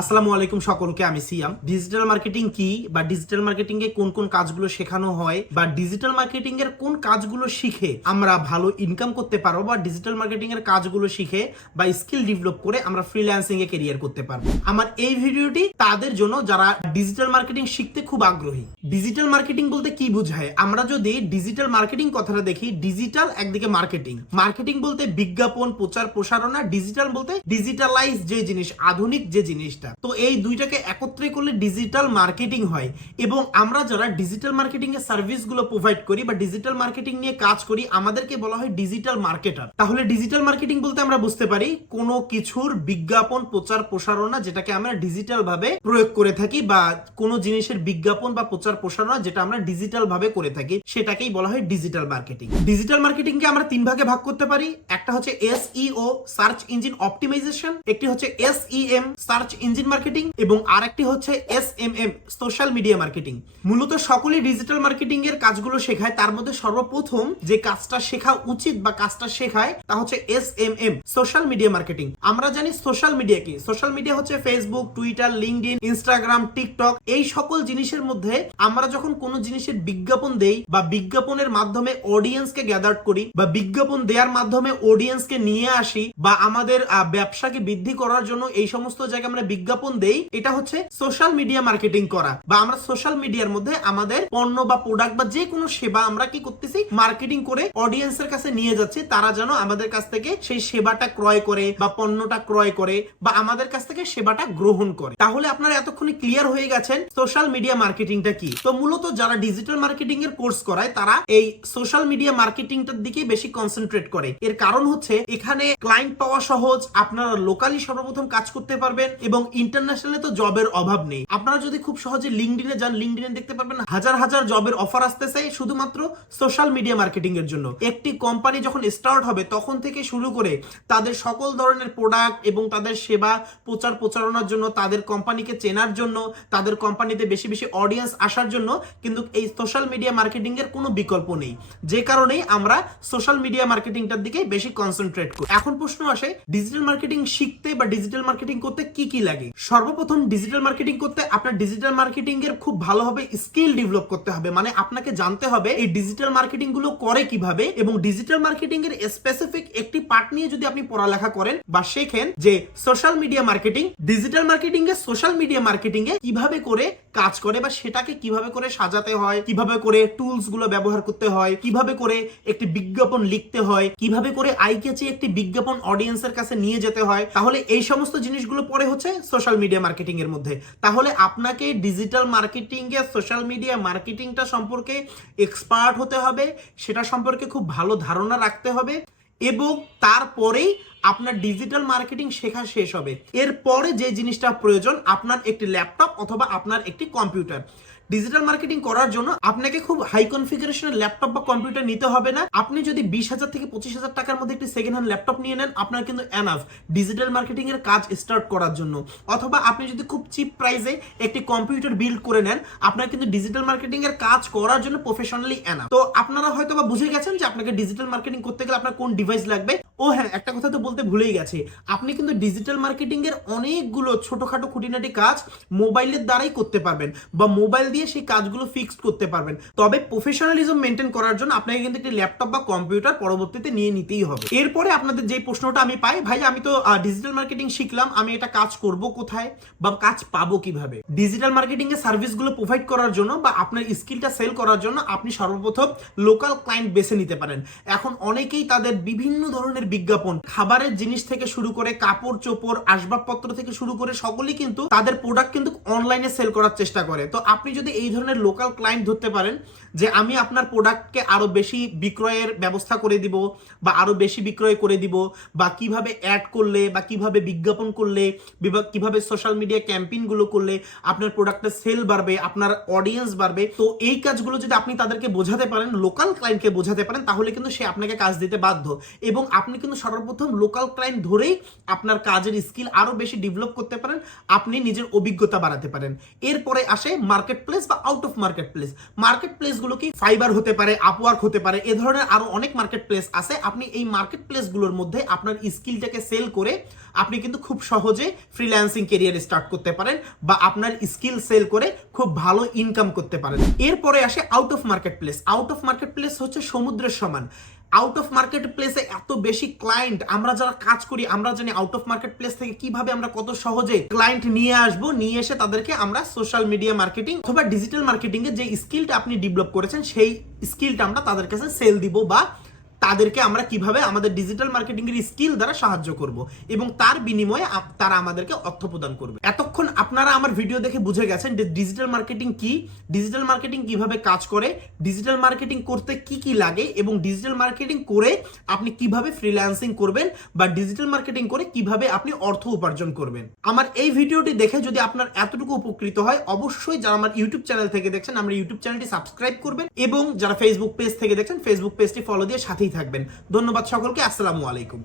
আসসালামু আলাইকুম সকলকে, আমি সিয়াম। ডিজিটাল মার্কেটিং কি বা ডিজিটাল মার্কেটিং এ কোন কোন কাজগুলো শেখানো হয় বা ডিজিটাল মার্কেটিং এর কোন কাজগুলো শিখে আমরা ভালো ইনকাম করতে পারব বা ডিজিটাল মার্কেটিং এর কাজগুলো শিখে বা স্কিল ডেভেলপ করে আমরা ফ্রিল্যান্সিং এ ক্যারিয়ার করতে পারব। আমার এই ভিডিওটি তাদের জন্য যারা ডিজিটাল মার্কেটিং শিখতে খুব আগ্রহী। ডিজিটাল মার্কেটিং বলতে কি বোঝায়? আমরা যদি ডিজিটাল মার্কেটিং কথাটা দেখি ডিজিটাল একদিকে মার্কেটিং মার্কেটিং বলতে বিজ্ঞাপন, প্রচার, প্রসারণা ডিজিটাল বলতে ডিজিটালাইজ যে জিনিস, আধুনিক যে জিনিসটা। তো এই দুইটাকে একত্রে করলে ডিজিটাল মার্কেটিং হয় এবং আমরা যারা ডিজিটাল মার্কেটিং এর সার্ভিসগুলো প্রোভাইড করি বা ডিজিটাল মার্কেটিং নিয়ে কাজ করি, আমাদেরকে বলা হয় ডিজিটাল মার্কেটার তাহলে ডিজিটাল মার্কেটিং বলতে আমরা বুঝতে পারি কোনো কিছুর বিজ্ঞাপন, প্রচার, প্রসারণা যেটাকে আমরা ডিজিটাল ভাবে প্রয়োগ করে থাকি বা কোনো জিনিসের বিজ্ঞাপন বা প্রচার, প্রসারণা যেটা আমরা ডিজিটাল ভাবে করে থাকি, সেটাকেই বলা হয় ডিজিটাল মার্কেটিং ডিজিটাল মার্কেটিং কে আমরা তিন ভাগে ভাগ করতে পারি। একটা হচ্ছে এসইও সার্চ ইঞ্জিন অপটিমাইজেশন একটি হচ্ছে এসইএম সার্চ ইঞ্জিন মার্কেটিং এবং আরেকটি হচ্ছে এসএমএম সোশ্যাল মিডিয়া মার্কেটিং। মূলত সকলেই ডিজিটাল মার্কেটিং এর কাজগুলো শেখায়। তার মধ্যে সর্বপ্রথম যে কাজটা শেখা উচিত বা কাজটা শেখায় তা হচ্ছে S M M, social media marketing. আমরা জানি সোশ্যাল মিডিয়া কি? সোশ্যাল মিডিয়া হচ্ছে Facebook, Twitter, LinkedIn, Instagram, TikTok. এই সকল জিনিসের মধ্যে আমরা যখন কোনো জিনিসের বিজ্ঞাপন দেই বা বিজ্ঞাপনের মাধ্যমে অডিয়েন্সকে গ্যাদার করি বা বিজ্ঞাপন দেওয়ার মাধ্যমে অডিয়েন্সকে নিয়ে আসি বা আমাদের ব্যবসাকে বৃদ্ধি করার জন্য এই সমস্ত জায়গায় আমরা বিজ্ঞাপন দেই, এটা হচ্ছে সোশ্যাল মিডিয়া মার্কেটিং করা। বা আমরা সোশ্যাল মিডিয়ার মধ্যে আমাদের পণ্য বা প্রোডাক্ট বা যে কোনো সেবা আমরা কি করতেছি মার্কেটিং করে অডিয়েন্সের কাছে নিয়ে যাচ্ছি, তারা যেন আমাদের কাছ থেকে সেই সেবাটা ক্রয় করে বা পণ্যটা ক্রয় করে বা আমাদের কাছ থেকে সেবাটা গ্রহণ করে। তাহলে আপনারা এতক্ষণে ক্লিয়ার হয়ে গেছেন সোশ্যাল মিডিয়া মার্কেটিংটা কি। তো মূলত যারা ডিজিটাল মার্কেটিং এর কোর্স করায়, তারা এই সোশ্যাল মিডিয়া মার্কেটিংটার দিকে বেশি কনসেন্ট্রেট করে। এর কারণ হচ্ছে, এখানে ক্লায়েন্ট পাওয়া সহজ, আপনারা লোকালি সর্বপ্রথম কাজ করতে পারবেন এবং ইন্টারন্যাশনালে তো জবের অভাব নেই। আপনারা যদি খুব সহজে লিঙ্কডিনে যান লিঙ্কডিনে দেখতে পারবেন হাজার হাজার জবের অফার আসতেছে শুধুমাত্র সোশ্যাল মিডিয়া মার্কেটিং এর জন্য। একটি কোম্পানি যখন স্টার্ট হবে, তখন থেকে শুরু করে তাদের সকল ধরনের প্রোডাক্ট এবং তাদের সেবা প্রচার প্রচারণার জন্য, তাদের কোম্পানিকে চেনার জন্য, তাদের কোম্পানিতে বেশি বেশি অডিয়েন্স আসার জন্য কিন্তু এই সোশ্যাল মিডিয়া মার্কেটিং এর কোনো বিকল্প নেই। যে কারণেই আমরা সোশ্যাল মিডিয়া মার্কেটিংটার দিকে বেশি কনসেন্ট্রেট করি। এখন প্রশ্ন আসে ডিজিটাল মার্কেটিং শিখতে বা ডিজিটাল মার্কেটিং করতে কি কি লাগে? সর্বপ্রথম ডিজিটাল মার্কেটিং করতে আপনার ডিজিটাল মার্কেটিং এর খুব ভালোভাবে স্কিল ডেভেলপ করতে হবে। মানে আপনাকে জানতে হবে এই ডিজিটাল মার্কেটিংগুলো করে কীভাবে এবং ডিজিটাল মার্কেটিং এর স্পেসিফিক একটি পার্ট নিয়ে যদি আপনি পড়ালেখা করেন বা শেখেন যে social media marketing digital marketing এ সোশ্যাল মিডিয়া মার্কেটিং এ কীভাবে করে কাজ করে বা সেটাকে কীভাবে করে সাজাতে হয়, কীভাবে করে টুলসগুলো ব্যবহার করতে হয়, কীভাবে করে একটি বিজ্ঞাপন লিখতে হয়, কীভাবে করে আই একটি বিজ্ঞাপন অডিয়েন্সের কাছে নিয়ে যেতে হয়, তাহলে এই সমস্ত জিনিসগুলো পরে হচ্ছে সোশ্যাল মিডিয়া মার্কেটিং এর মধ্যে। তাহলে আপনাকে ডিজিটাল মার্কেটিং এ সোশ্যাল মিডিয়া মার্কেটিংটা সম্পর্কে এক্সপার্ট হতে হবে, সেটা সম্পর্কে খুব ভালো ধারণা রাখতে হবে এবং তারপরেই আপনার ডিজিটাল মার্কেটিং শেখা শেষ হবে। এরপরে যে জিনিসটা প্রয়োজন, আপনার একটি ল্যাপটপ অথবা আপনার একটি কম্পিউটার ডিজিটাল মার্কেটিং করার জন্য আপনাকে খুব হাই কনফিগারেশনের ল্যাপটপ বা কম্পিউটার নিতে হবে না। আপনি যদি বিশ হাজার থেকে পঁচিশ হাজার টাকার মধ্যে একটি সেকেন্ড হ্যান্ড ল্যাপটপ নিয়ে নেন, আপনার কিন্তু এনাফ ডিজিটাল মার্কেটিং এর কাজ স্টার্ট করার জন্য। অথবা আপনি যদি খুব চিপ প্রাইসে একটি কম্পিউটার বিল্ড করে নেন, আপনার কিন্তু ডিজিটাল মার্কেটিং এর কাজ করার জন্য প্রফেশনালি এনাফ তো আপনারা হয়তো বা বুঝে গেছেন যে আপনাকে ডিজিটাল মার্কেটিং করতে গেলে আপনার কোন ডিভাইস লাগবে। ও হ্যাঁ একটা কথা তো বলতে ভুলেই গেছে। আপনি কিন্তু ডিজিটাল মার্কেটিং এর অনেকগুলো ছোটখাটো খুঁটিনাটি কাজ মোবাইলের দ্বারাই করতে পারবেন বা মোবাইল দিয়ে সেই কাজগুলো ফিক্সড করতে পারবেন। তবে প্রফেশনালিজম মেনটেন করার জন্য আপনাকে কিন্তু একটি ল্যাপটপ বা কম্পিউটার পরবর্তীতে নিয়ে নিতেই হবে। এরপরে আপনাদের যে প্রশ্নটা আমি পাই, ভাই, আমি তো ডিজিটাল মার্কেটিং শিখলাম, আমি এটা কাজ করব কোথায় বা কাজ পাবো কীভাবে? ডিজিটাল মার্কেটিং এর সার্ভিসগুলো প্রোভাইড করার জন্য বা আপনার স্কিলটা সেল করার জন্য আপনি সর্বপ্রথম লোকাল ক্লায়েন্ট বেছে নিতে পারেন। এখন অনেকেই তাদের বিভিন্ন ধরনের বিজ্ঞাপন। খাবারের জিনিস থেকে শুরু করে কাপড়, চোপড়, আসবাবপত্র থেকে শুরু করে সকলেই কিন্তু তাদের প্রোডাক্ট কিন্তু অনলাইনে সেল করার চেষ্টা করে। তো আপনি যদি এই ধরনের লোকাল ক্লায়েন্ট ধরতে পারেন যে আমি আপনার প্রোডাক্টকে আরও বেশি বিক্রয়ের ব্যবস্থা করে দিব বা আরও বেশি বিক্রয় করে দিব বা কীভাবে অ্যাড করলে বা কীভাবে বিজ্ঞাপন করলে কীভাবে সোশ্যাল মিডিয়া ক্যাম্পেইনগুলো করলে আপনার প্রোডাক্টের সেল বাড়বে, আপনার অডিয়েন্স বাড়বে। তো এই কাজগুলো যদি আপনি তাদেরকে বোঝাতে পারেন লোকাল ক্লায়েন্টকে বোঝাতে পারেন, তাহলে কিন্তু সে আপনাকে কাজ দিতে বাধ্য। এবং আপনি আপনি কিন্তু সর্বপ্রথম লোকাল ক্লায়েন্ট ধরেই আপনার কাজের স্কিল আরও বেশি ডেভেলপ করতে পারেন, আপনি নিজের অভিজ্ঞতা বাড়াতে পারেন। এরপরে আসে মার্কেট প্লেস বা out of marketplace market প্লেসগুলো কি ফাইবার হতে পারে আপওয়ার্ক হতে পারে, এ ধরনের আরও অনেক মার্কেট প্লেস আছে। আপনি এই মার্কেট প্লেসগুলোর মধ্যে আপনার স্কিলটাকে সেল করে আপনি কিন্তু খুব সহজে ফ্রিল্যান্সিং কেরিয়ার স্টার্ট করতে পারেন বা আপনার স্কিল সেল করে খুব ভালো ইনকাম করতে পারেন। এরপরে আসে out of marketplace out of marketplace হচ্ছে সমুদ্রের সমান। আউট অফ মার্কেট প্লেসে এত বেশি ক্লায়েন্ট আমরা যারা কাজ করি, আমরা জানি আউট অফ মার্কেট প্লেস থেকে কীভাবে আমরা কত সহজে ক্লায়েন্ট নিয়ে আসব, নিয়ে এসে তাদেরকে আমরা সোশ্যাল মিডিয়া মার্কেটিং অথবা ডিজিটাল মার্কেটিং এর যে স্কিলটা আপনি ডেভেলপ করেছেন, সেই স্কিলটা আমরা তাদের কাছে সেল দিব বা তাদেরকে আমরা কীভাবে আমাদের ডিজিটাল মার্কেটিং এর স্কিল দ্বারা সাহায্য করব এবং তার বিনিময়ে তারা আমাদেরকে অর্থ প্রদান করবে। এতক্ষণ আপনারা আমার ভিডিও দেখে বুঝে গেছেন যে ডিজিটাল মার্কেটিং কি ডিজিটাল মার্কেটিং কীভাবে কাজ করে ডিজিটাল মার্কেটিং করতে কি কি লাগে এবং ডিজিটাল মার্কেটিং করে আপনি কীভাবে ফ্রিল্যান্সিং করবেন বা ডিজিটাল মার্কেটিং করে কীভাবে আপনি অর্থ উপার্জন করবেন। আমার এই ভিডিওটি দেখে যদি আপনার এতটুকু উপকৃত হয়, অবশ্যই যারা আমার ইউটিউব চ্যানেল থেকে দেখছেন, আমার ইউটিউব চ্যানেলটি সাবস্ক্রাইব করবেন এবং যারা ফেসবুক পেজ থেকে দেখছেন ফেসবুক পেজটি ফলো দিয়ে সাথেই থাকবেন। ধন্যবাদ সকলকে আসসালামু আলাইকুম।